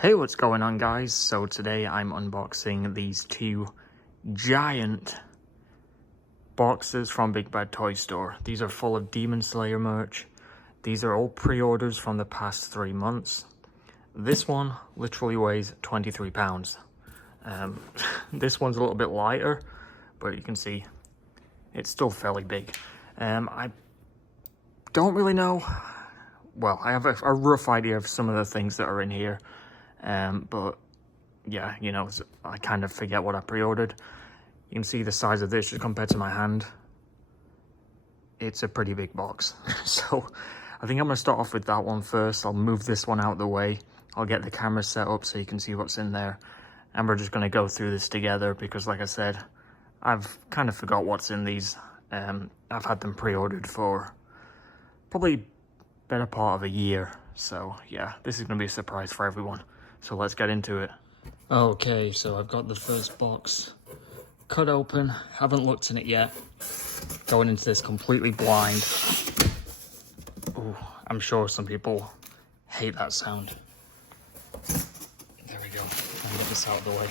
Hey, what's going on, guys? So today I'm unboxing these two giant boxes from Big Bad Toy Store. These are full of Demon Slayer merch. These are all pre-orders from the past 3 months. This one literally weighs 23 pounds. This one's a little bit lighter, but you can see it's still fairly big. I don't really know. Well, I have a rough idea of some of the things that are in here. But yeah, you know, I kind of forget what I pre-ordered. You can see the size of this just compared to my hand. It's a pretty big box. So I think I'm going to start off with that one first. I'll move this one out of the way. I'll get the camera set up so you can see what's in there. And we're just going to go through this together because, like I said, I've kind of forgot what's in these. I've had them pre-ordered for probably better part of a year. So yeah, this is going to be a surprise for everyone. So let's get into it. Okay, so I've got the first box cut open. Haven't looked in it yet. Going into this completely blind. Ooh, I'm sure some people hate that sound. There we go. I'll get this out of the way.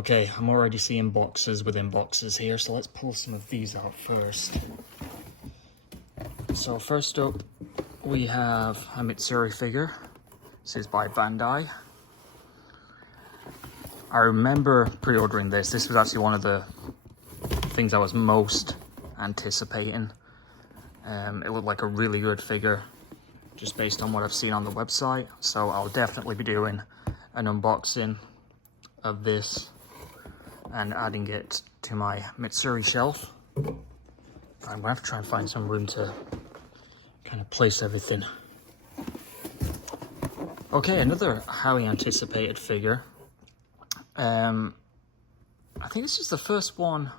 Okay, I'm already seeing boxes within boxes here, so let's pull some of these out first. So first up, we have a Mitsuri figure. This is by Bandai. I remember pre-ordering this. This was actually one of the things I was most anticipating. It looked like a really good figure, just based on what I've seen on the website. So I'll definitely be doing an unboxing of this and adding it to my Mitsuri shelf. I'm gonna have to try and find some room to kind of place everything. Okay, another highly anticipated figure. I think this is the first one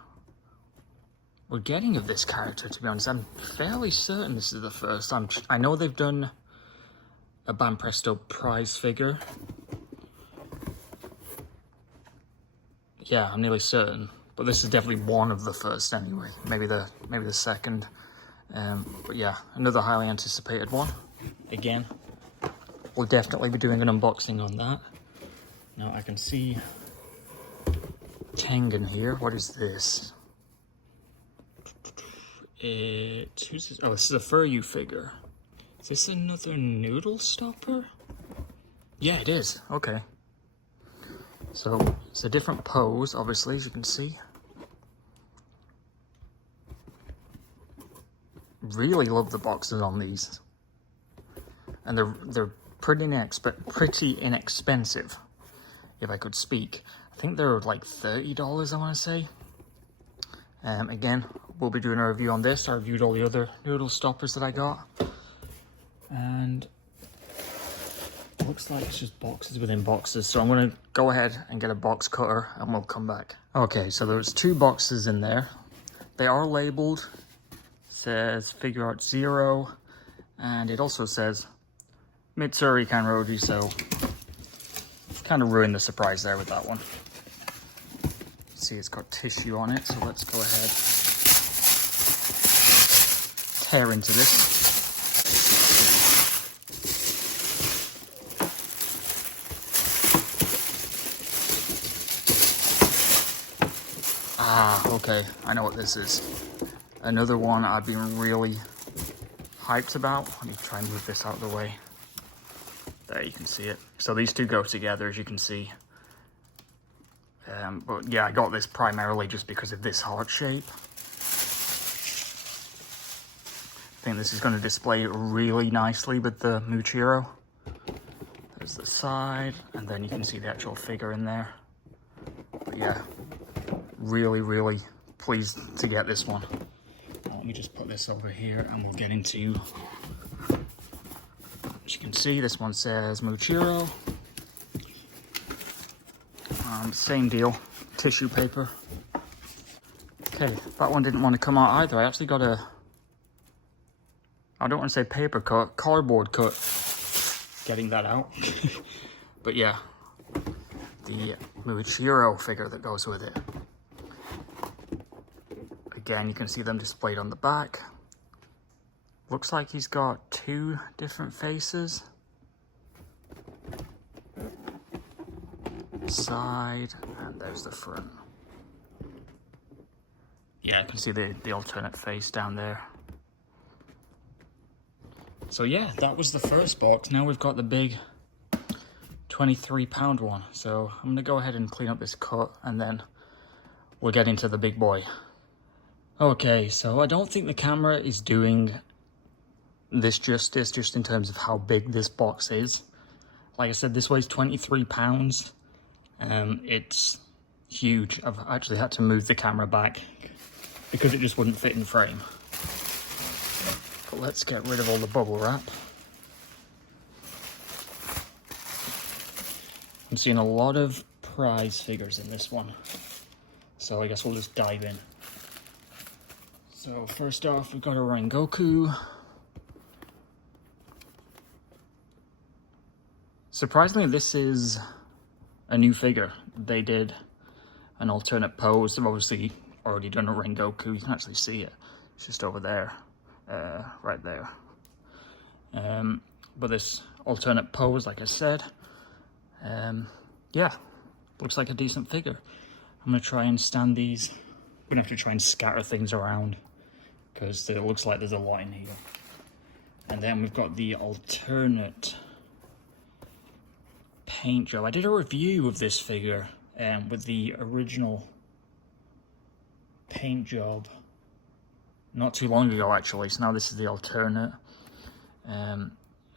we're getting of this character, to be honest. I'm fairly certain this is the first. I know they've done a Banpresto prize figure. Yeah, I'm nearly certain, but this is definitely one of the first anyway. Maybe the second. But yeah, another highly anticipated one. Again, we'll definitely be doing an unboxing on that. Now I can see Tengen here. What is this? Who's this? Oh, this is a Furyu figure. Is this another noodle stopper? Yeah, it is. Okay. So it's a different pose, obviously, as you can see. Really love the boxes on these, and they're pretty inexpensive, if I could speak. I think they're like $30, I want to say. Again, we'll be doing a review on this. I reviewed all the other noodle stoppers that I got, and it looks like it's just boxes within boxes. So I'm going to go ahead and get a box cutter and we'll come back. Okay, so there's 2 boxes in there. They are labeled. Says Figure Art 0, and it also says Mitsuri Kanroji, so kind of ruined the surprise there with that one. See, it's got tissue on it, so let's go ahead, tear into this. Ah, okay, I know what this is. Another one I've been really hyped about. Let me try and move this out of the way. There, you can see it. So these two go together, as you can see. But yeah, I got this primarily just because of this heart shape. I think this is going to display really nicely with the Muchiro. There's the side, and then you can see the actual figure in there. But yeah, really, really pleased to get this one. Let me just put this over here and we'll get into, as you can see, this one says Muchiro. Same deal, tissue paper. Okay, that one didn't want to come out either. I actually got I don't want to say paper cut, cardboard cut. Getting that out. But yeah, the Muchiro figure that goes with it. Again, you can see them displayed on the back. Looks like he's got 2 different faces. Side, and there's the front. Yeah, you can see the alternate face down there. So yeah, that was the first box. Now we've got the big 23-pound one. So I'm gonna go ahead and clean up this cut, and then we'll get into the big boy. Okay, so I don't think the camera is doing this justice, just in terms of how big this box is. Like I said, this weighs 23 pounds. It's huge. I've actually had to move the camera back because it just wouldn't fit in frame. But let's get rid of all the bubble wrap. I'm seeing a lot of prize figures in this one, so I guess we'll just dive in. So first off, we've got a Rengoku. Surprisingly, this is a new figure. They did an alternate pose. They've obviously already done a Rengoku. You can actually see it. It's just over there, right there. But this alternate pose, like I said, yeah, looks like a decent figure. I'm gonna try and stand these. I'm gonna have to try and scatter things around because it looks like there's a lot in here. And then we've got the alternate paint job. I did a review of this figure with the original paint job not too long ago, actually. So now this is the alternate.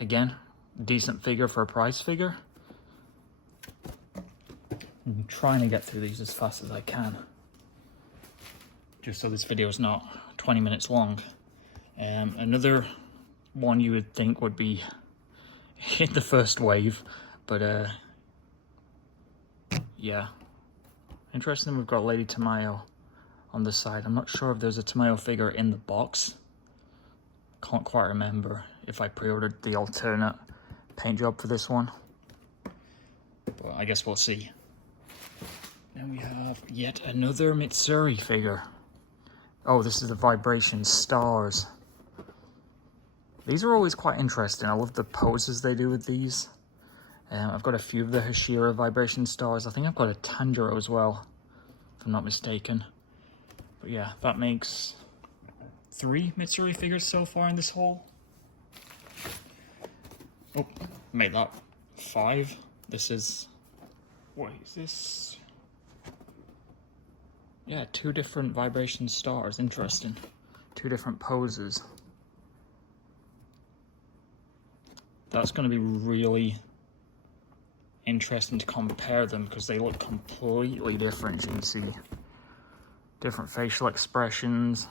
Again, decent figure for a prize figure. I'm trying to get through these as fast as I can, just so this video is not 20 minutes long. Another one you would think would be in the first wave, but yeah. Interesting, we've got Lady Tamayo on the side. I'm not sure if there's a Tamayo figure in the box. Can't quite remember if I pre-ordered the alternate paint job for this one, but I guess we'll see. Then we have yet another Mitsuri figure. Oh, this is the Vibration Stars. These are always quite interesting. I love the poses they do with these. I've got a few of the Hashira Vibration Stars. I think I've got a Tanjiro as well, if I'm not mistaken. But yeah, that makes 3 Mitsuri figures so far in this haul. Oh, made that 5. This is... what is this? Yeah, 2 different Vibration Stars. Interesting. 2 different poses. That's going to be really interesting to compare them because they look completely different. You can see different facial expressions.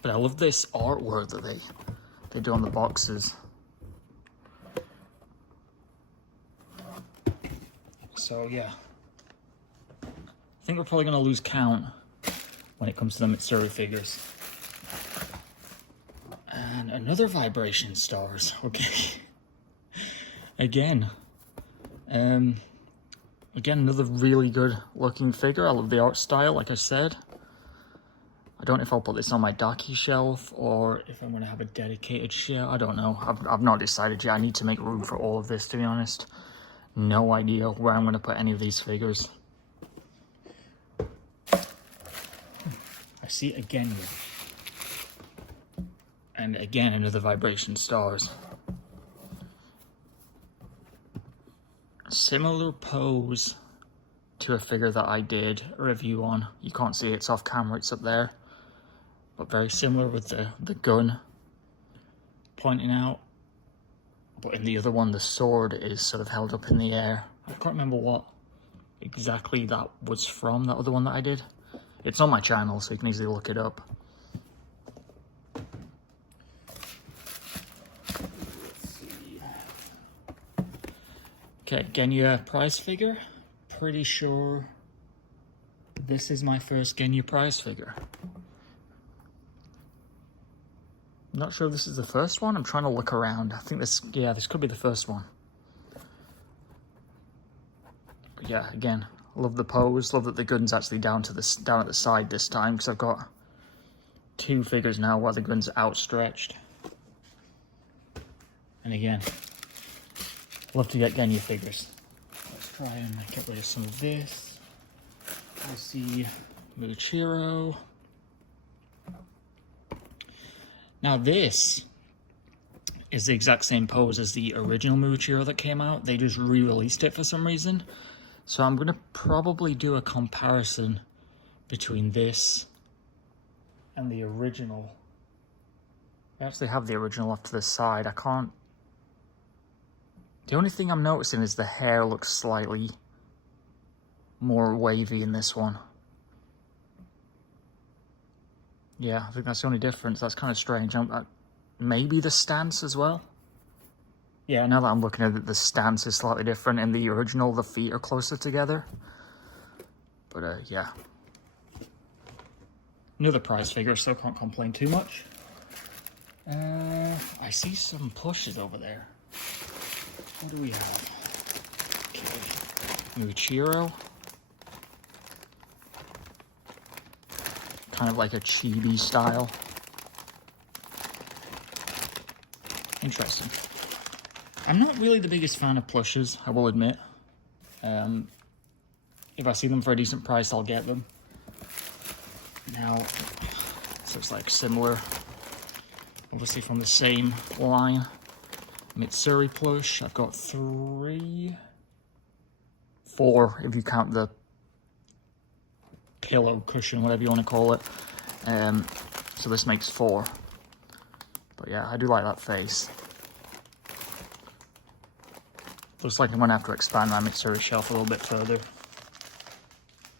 But I love this artwork that they do on the boxes. So yeah, I think we're probably going to lose count when it comes to the Mitsuri figures. And another Vibration Stars. Okay. Again, another really good looking figure. I love the art style, like I said. I don't know if I'll put this on my Daki shelf or if I'm going to have a dedicated shelf. I don't know. I've not decided yet. I need to make room for all of this, to be honest. No idea where I'm going to put any of these figures. I see a Genya. And again, another Vibration Stars. Similar pose to a figure that I did a review on. You can't see it, it's off camera, it's up there. But very similar with the gun pointing out. But in the other one, the sword is sort of held up in the air. I can't remember what exactly that was from, that other one that I did. It's on my channel, so you can easily look it up. Okay, Genya prize figure. Pretty sure this is my first Genya prize figure. I'm not sure if this is the first one. I'm trying to look around. I think this, yeah, this could be the first one. But yeah, again, love the pose. Love that the gun's actually down at the side this time, because I've got 2 figures now while the gun's outstretched. And again, love to get Genya figures. Let's try and get rid of some of this. I see Muchiro. Now this is the exact same pose as the original Muchiro that came out. They just re-released it for some reason. So I'm gonna probably do a comparison between this and the original. I actually have the original off to the side. I can't... The only thing I'm noticing is the hair looks slightly more wavy in this one. Yeah, I think that's the only difference. That's kind of strange. Maybe the stance as well? Yeah, now that I'm looking at it, the stance is slightly different. In the original, the feet are closer together. But, yeah. Another prize figure, so can't complain too much. I see some plushes over there. What do we have? Okay. Muchiro. Kind of like a chibi style. Interesting. I'm not really the biggest fan of plushes, I will admit. If I see them for a decent price, I'll get them. Now, this looks like similar, obviously from the same line. Mitsuri plush, I've got 4 if you count the pillow cushion, whatever you want to call it. So this makes 4. But yeah, I do like that face. Looks like I'm going to have to expand my Mitsuri shelf a little bit further.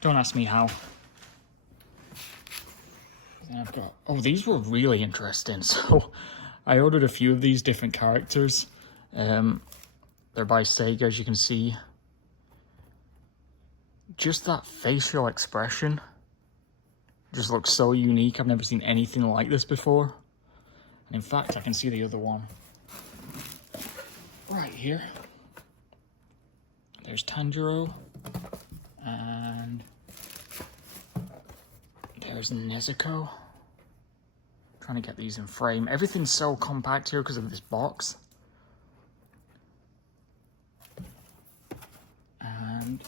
Don't ask me how. Then I've got... Oh, these were really interesting. So, I ordered a few of these different characters. They're by Sega, as you can see. Just that facial expression just looks so unique. I've never seen anything like this before. And in fact, I can see the other one right here. There's Tanjiro, and there's Nezuko. Trying to get these in frame. Everything's so compact here because of this box. And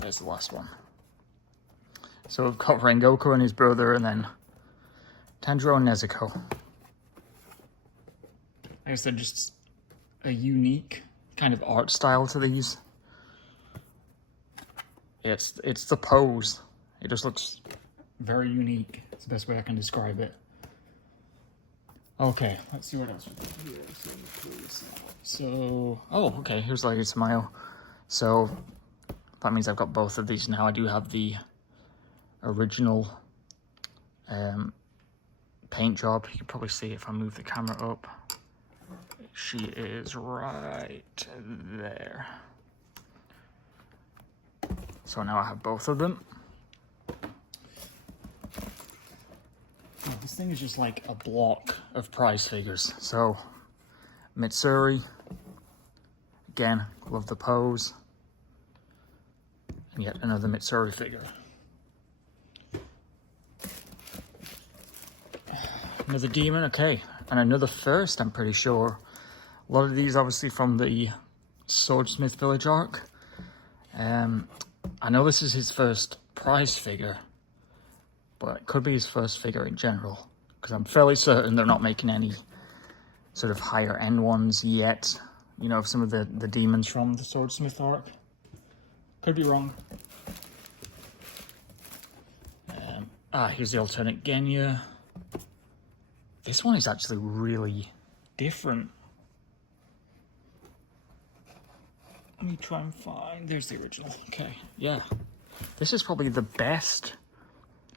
there's the last one. So we've got Rengoku and his brother, and then Tanjiro and Nezuko. I guess they're just a unique kind of art style to these. It's the pose. It just looks very unique. It's the best way I can describe it. Okay, let's see what else we got here. So, oh, okay, here's like a smile. So, that means I've got both of these now. I do have the original paint job. You can probably see it if I move the camera up. She is right there. So now I have both of them. Oh, this thing is just like a block of prize figures. So, Mitsuri. Again, love the pose. And yet another Mitsuri figure. Another demon, okay. And another first, I'm pretty sure. A lot of these obviously from the Swordsmith Village arc. I know this is his first prize figure, but it could be his first figure in general, because I'm fairly certain they're not making any sort of higher end ones yet. You know, some of the demons from the Swordsmith arc. Could be wrong. Here's the alternate Genya. This one is actually really different. Let me try and find... There's the original. Okay, yeah. This is probably the best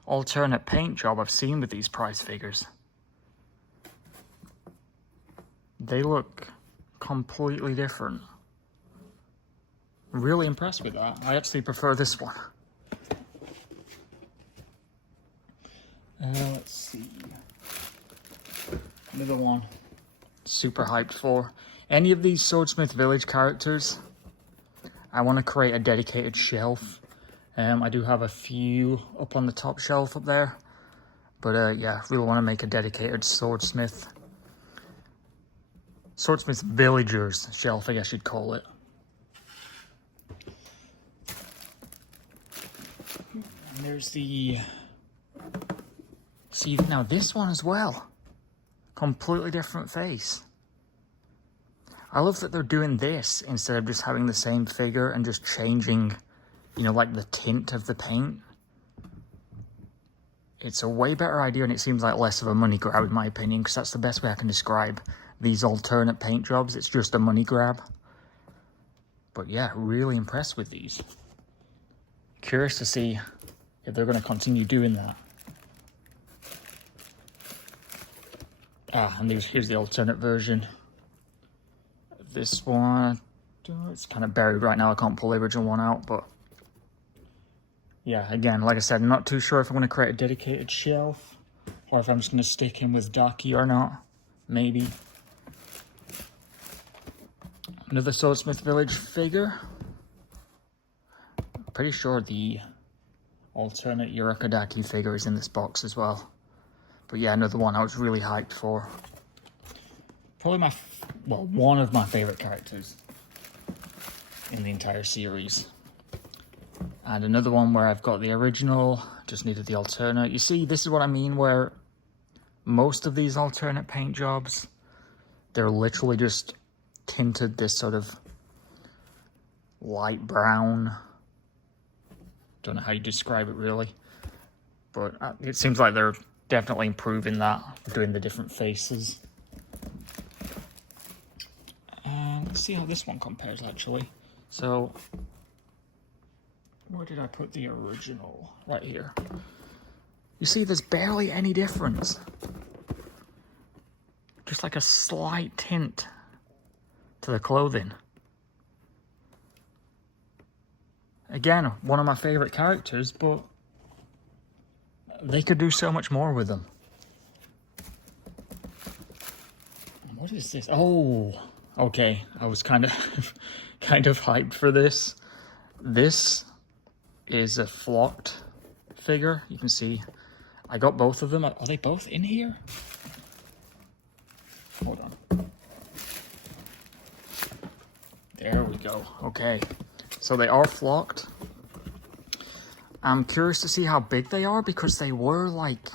alternate paint job I've seen with these prize figures. They look completely different. Really impressed with that. I actually prefer this one. Let's see. Another one. Super hyped for. Any of these Swordsmith Village characters, I want to create a dedicated shelf. I do have a few up on the top shelf up there. But yeah, really want to make a dedicated Swordsmith Swordsmith Villagers shelf, I guess you'd call it. And there's the... See, now this one as well. Completely different face. I love that they're doing this instead of just having the same figure and just changing, you know, like the tint of the paint. It's a way better idea, and it seems like less of a money grab in my opinion, because that's the best way I can describe these alternate paint jobs. It's just a money grab. But yeah, really impressed with these. Curious to see if they're going to continue doing that. And here's the alternate version. This one, it's kind of buried right now. I can't pull the original one out, but yeah, again, like I said, I'm not too sure if I'm going to create a dedicated shelf or if I'm just going to stick in with Daki or not. Maybe. Another Swordsmith Village figure. I'm pretty sure the alternate Urokodaki figure is in this box as well. But yeah, another one I was really hyped for. Probably one of my favorite characters in the entire series. And another one where I've got the original, just needed the alternate. You see, this is what I mean, where most of these alternate paint jobs, they're literally just tinted this sort of light brown. Don't know how you describe it really, but it seems like they're definitely improving that, doing the different faces. Let's see how this one compares actually. So, where did I put the original? Right here. You see, there's barely any difference. Just like a slight tint to the clothing. Again, one of my favorite characters, but they could do so much more with them. What is this? Oh, okay. I was kind of hyped for this. This is a flocked figure. You can see I got both of them. Are they both in here? Hold on. There we go. Okay. So they are flocked. I'm curious to see how big they are because they were like,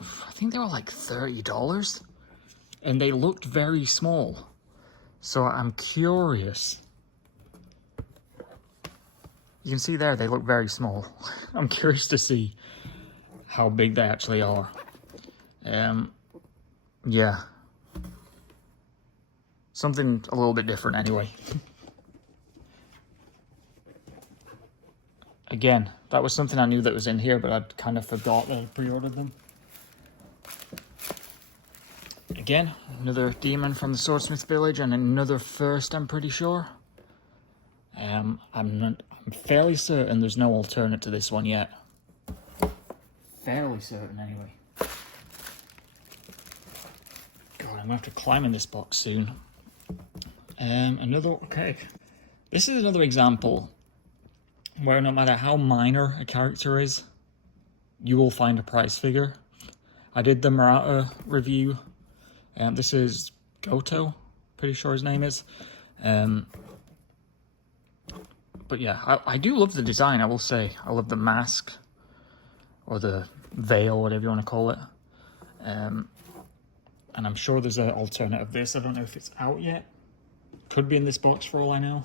I think they were like $30 and they looked very small. So I'm curious. You can see there, they look very small. I'm curious to see how big they actually are. Yeah. Something a little bit different anyway. Again, that was something I knew that was in here, but I'd kind of forgot that I pre-ordered them. Again, another demon from the Swordsmith Village and another first, I'm pretty sure. I'm fairly certain there's no alternate to this one yet. Fairly certain, anyway. God, I'm gonna have to climb in this box soon. Okay. This is another example where no matter how minor a character is, you will find a price figure. I did the Murata review. This is Goto, pretty sure his name is. But yeah, I do love the design, I will say. I love the mask, or the veil, whatever you want to call it. And I'm sure there's an alternate of this. I don't know if it's out yet. Could be in this box for all I know.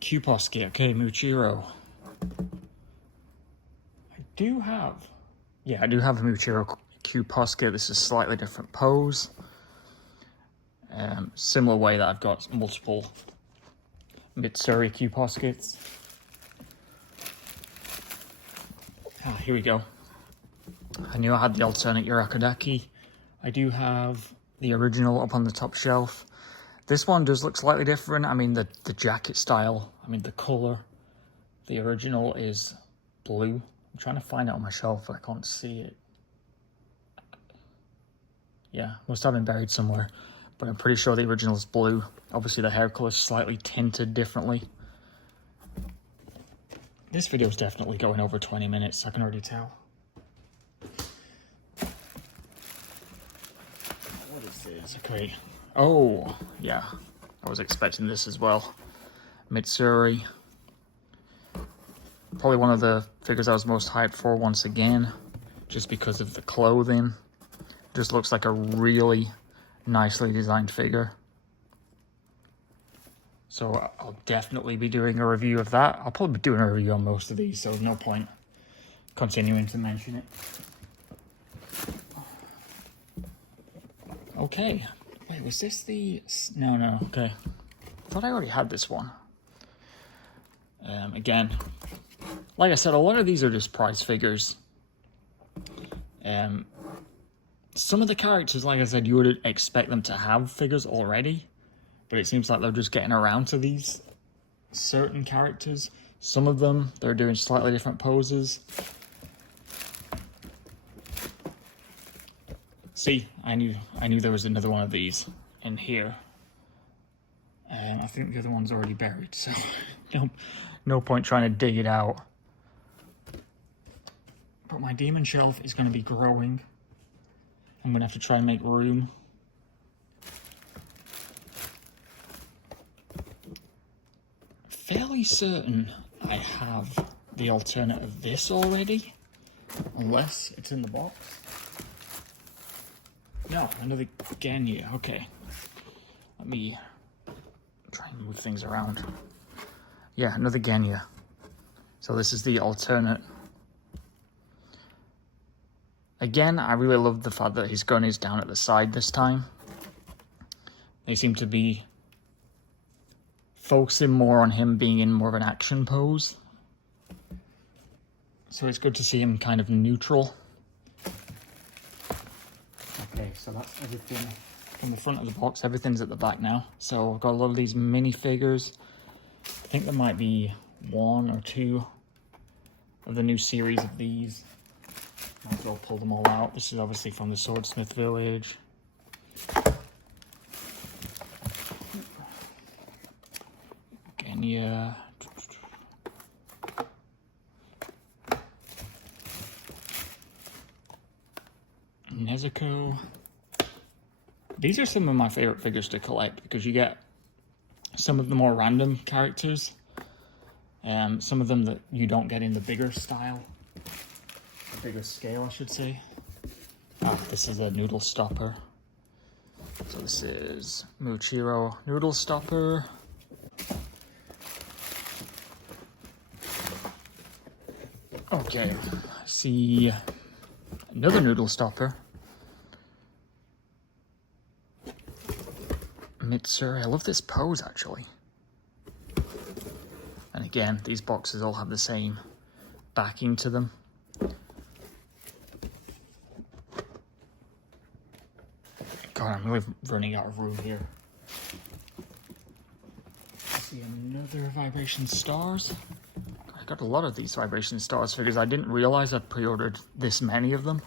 Kuposki, okay, Muchiro. I do have a Muchiro Kuposki. This is a slightly different pose. Similar way that I've got multiple Mitsuri Kuposkits. Here we go. I knew I had the alternate Urokodaki. I do have the original up on the top shelf. This one does look slightly different. I mean, the jacket style, I mean, the color. The original is blue. I'm trying to find it on my shelf, but I can't see it. Yeah, must have been buried somewhere. But I'm pretty sure the original is blue. Obviously, the hair color is slightly tinted differently. This video is definitely going over 20 minutes, I can already tell. is. Okay. Oh, yeah. I was expecting this as well. Mitsuri. Probably one of the figures I was most hyped for once again, just because of the clothing. Just looks like a really nicely designed figure. So I'll definitely be doing a review of that. I'll probably be doing a review on most of these, so no point continuing to mention it. Okay. Wait, was this the... No, okay. I thought I already had this one. Again, like I said, a lot of these are just prize figures. Some of the characters, like I said, you would expect them to have figures already, but it seems like they're just getting around to these certain characters. Some of them, they're doing slightly different poses. See, I knew there was another one of these in here. I think the other one's already buried, so no point trying to dig it out. But my demon shelf is going to be growing. I'm going to have to try and make room. Fairly certain I have the alternate of this already, unless it's in the box. No, another Genya. Okay. Let me try and move things around. Yeah, another Genya. So this is the alternate. Again, I really love the fact that his gun is down at the side this time. They seem to be focusing more on him being in more of an action pose. So it's good to see him kind of neutral. Okay, so that's everything from the front of the box. Everything's at the back now. So I've got a lot of these minifigures. I think there might be one or two of the new series of these. Might as well pull them all out. This is obviously from the Swordsmith Village. Genya. Nezuko. These are some of my favorite figures to collect because you get some of the more random characters. Some of them that you don't get in the bigger style. Bigger scale, I should say. This is a noodle stopper. So this is Muichiro noodle stopper. Okay, I see another noodle stopper. Mitsuri, I love this pose actually. And again, these boxes all have the same backing to them. God, I'm really running out of room here. I see another Vibration Stars. I got a lot of these Vibration Stars figures. I didn't realize I'd pre-ordered this many of them.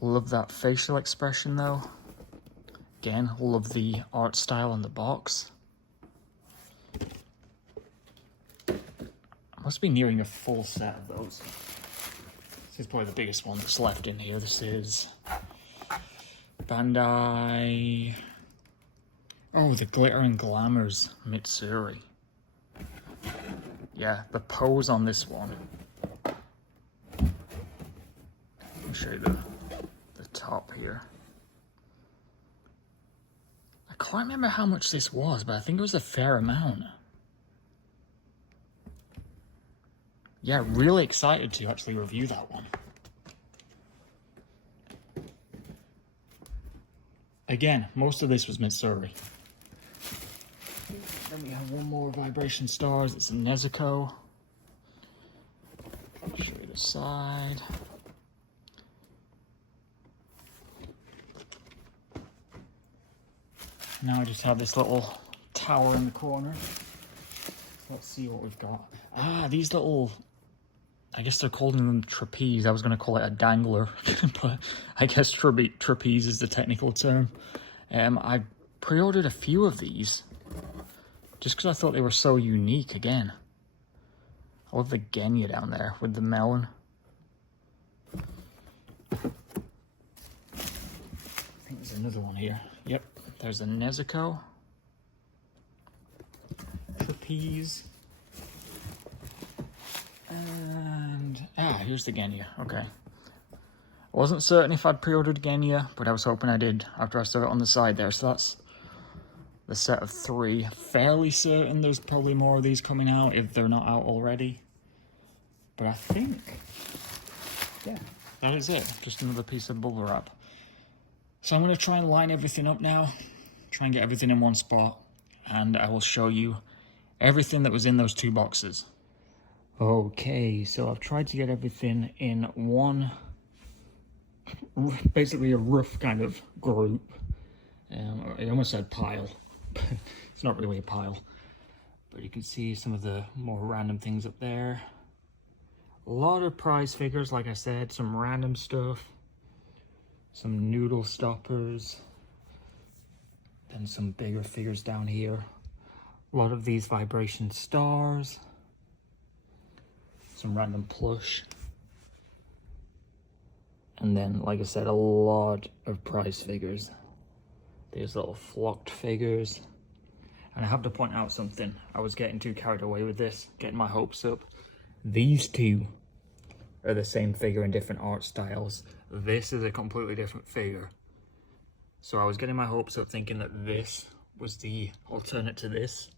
Love that facial expression though. Again, love the art style on the box. I must be nearing a full set of those. This is probably the biggest one that's left in here. This is Bandai. Oh, the Glitter and Glamours Mitsuri. Yeah, the pose on this one. Let me show you the top here. I can't remember how much this was, but I think it was a fair amount. Yeah, really excited to actually review that one. Again, most of this was Mitsuri. Then we have one more Vibration Stars. It's a Nezuko. I'll show you the side. Now I just have this little tower in the corner. Let's see what we've got. These little... I guess they're calling them trapeze. I was going to call it a dangler, but I guess trapeze is the technical term. I pre-ordered a few of these just because I thought they were so unique again. I love the Genya down there with the melon. another one here. Yep, there's a Nezuko. Trapeze. And here's the Genya. Okay. I wasn't certain if I'd pre-ordered Genya, but I was hoping I did after I saw it on the side there. So that's the set of 3. Fairly certain there's probably more of these coming out if they're not out already. But I think, yeah, that is it. Just another piece of bubble wrap. So I'm going to try and line everything up now. Try and get everything in one spot. And I will show you everything that was in those 2 boxes. Okay, so I've tried to get everything in one, basically a rough kind of group. I almost said pile, but it's not really a pile. But you can see some of the more random things up there. A lot of prize figures, like I said, some random stuff. Some noodle stoppers. Then some bigger figures down here. A lot of these vibration stars. Some random plush. And then, like I said, a lot of prize figures. These little flocked figures. And I have to point out something. I was getting too carried away with this, getting my hopes up. These 2 are the same figure in different art styles. This is a completely different figure. So I was getting my hopes up thinking that this was the alternate to this.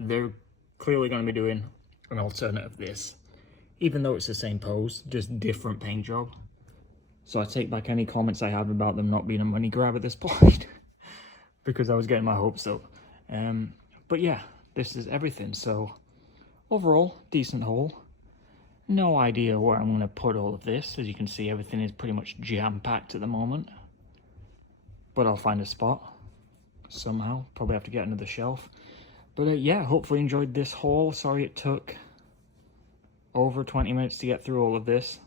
They're clearly going to be doing an alternate of this, even though it's the same pose, just different paint job. So I take back any comments I have about them not being a money grab at this point, because I was getting my hopes up. But yeah, this is everything. So overall, decent haul. No idea where I'm going to put all of this. As you can see, everything is pretty much jam-packed at the moment. But I'll find a spot somehow. Probably have to get another shelf. But yeah, hopefully you enjoyed this haul. Sorry it took over 20 minutes to get through all of this.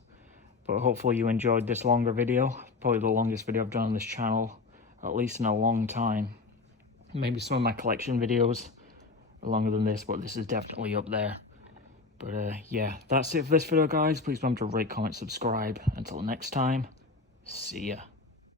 But hopefully you enjoyed this longer video. Probably the longest video I've done on this channel, at least in a long time. Maybe some of my collection videos are longer than this, but this is definitely up there. But yeah, that's it for this video, guys. Please remember to rate, comment, subscribe. Until next time, see ya.